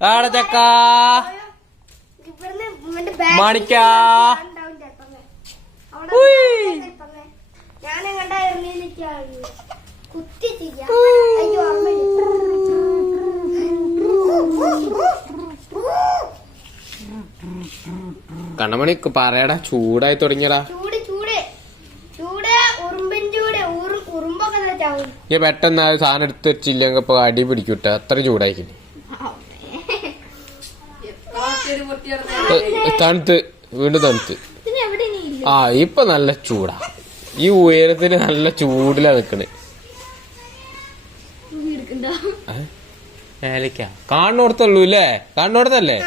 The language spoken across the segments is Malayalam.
ആടെ ചക്ക മാണിക്ക കണ്ണമണി പറയടാ, ചൂടായി തുടങ്ങിയടാ. ഞാൻ പെട്ടെന്ന് ആ സാധനം എടുത്ത് വെച്ചില്ലെങ്കിൽ ഇപ്പൊ അടി പിടിക്കൂട്ടെ, അത്ര ചൂടായിരിക്കും. തണുത്ത് വീണ്ടും തണുത്ത്. ആ ഇപ്പൊ നല്ല ചൂടാ, ഈ ഉയരത്തിന് നല്ല ചൂടിലാ നിക്കണേ. കാണുന്നോടത്തുള്ളൂ അല്ലേ? കാണുന്നോടത്തല്ലേ?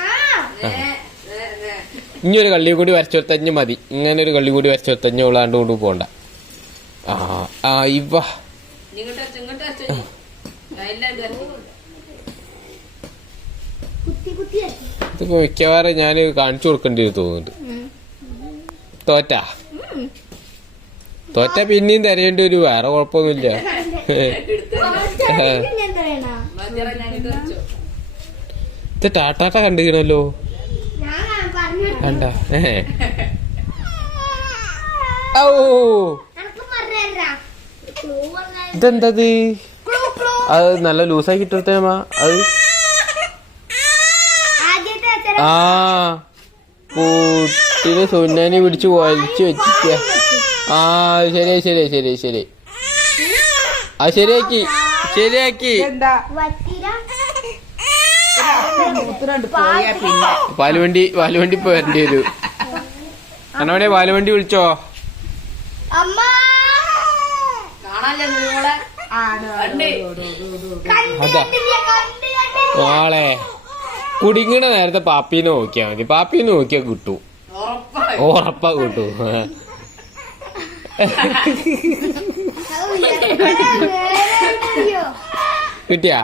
ഇനിയൊരു കള്ളി കൂടി വരച്ചോത്തഞ്ഞ് മതി. ഇങ്ങനെ ഒരു കള്ളി കൂടി വരച്ചോത്തഞ്ഞ് ഉള്ളാണ്ട് കൊണ്ട് പോണ്ട. ആ ഇവ ഇതിപ്പോ മിക്കവാറും ഞാൻ കാണിച്ചു കൊടുക്കേണ്ടി വരും തോന്നുന്നുണ്ട്. തോറ്റ പിന്നെയും തരേണ്ടി വരും, വേറെ കുഴപ്പമൊന്നുമില്ല. ഇത് ടാറ്റാട്ട കണ്ടിക്കണല്ലോ, കണ്ട? ഓ ഇതെന്തത്? അത് നല്ല ലൂസാക്കി ഇട്ടെടുത്തേമാ. അത് ആ കൂട്ടിന് സുന്നാനി പിടിച്ച് വലിച്ചു വെച്ചിട്ട. ആ ശരിയായി ശരിയായി ശരിയായി ശരി. ആ ശരിയാക്കി ശരിയാക്കി. പാലുവണ്ടി ഇപ്പൊ വരേണ്ടി വരൂ. കണ്ണവടെ പാലുവണ്ടി വിളിച്ചോ? അതാ മോളെ കുടുങ്ങിണ നേരത്തെ പാപ്പീനെ നോക്കിയാ മതി. പാപ്പീനെ നോക്കിയാ കിട്ടൂ, ഉറപ്പാ കിട്ടൂ. കിട്ടിയാ?